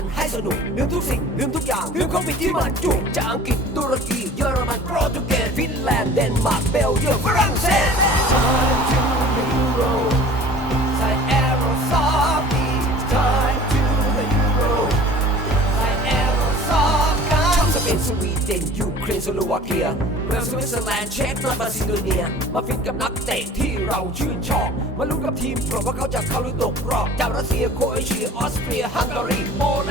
ลให้สนุกลืมทุกสิ่งลืมทุกอย่างลืมโควิดที่มันจุกจากอังกฤษตุรกีเยอรมันโปรตุเกสฟินแลนด์เดนมาร์กเบลเยียมฝรั่งเศส Time to the Euro ใส่ Aerosol It's time to the Euro ใส่ Aerosol กันสเปนสวีเดนยูเครนสโลวาเกียเวลสวิตเซอร์แลนด์เช็กนอร์มาซิโดเนีย มาฟินกับนักเตะที่เราชื่นชอบ มาลุ้นกับทีมโปรดว่าเขาจะเข้าหรือตกรอบจากรัสเซียโคเอเชียออสเตรียฮังการีโบล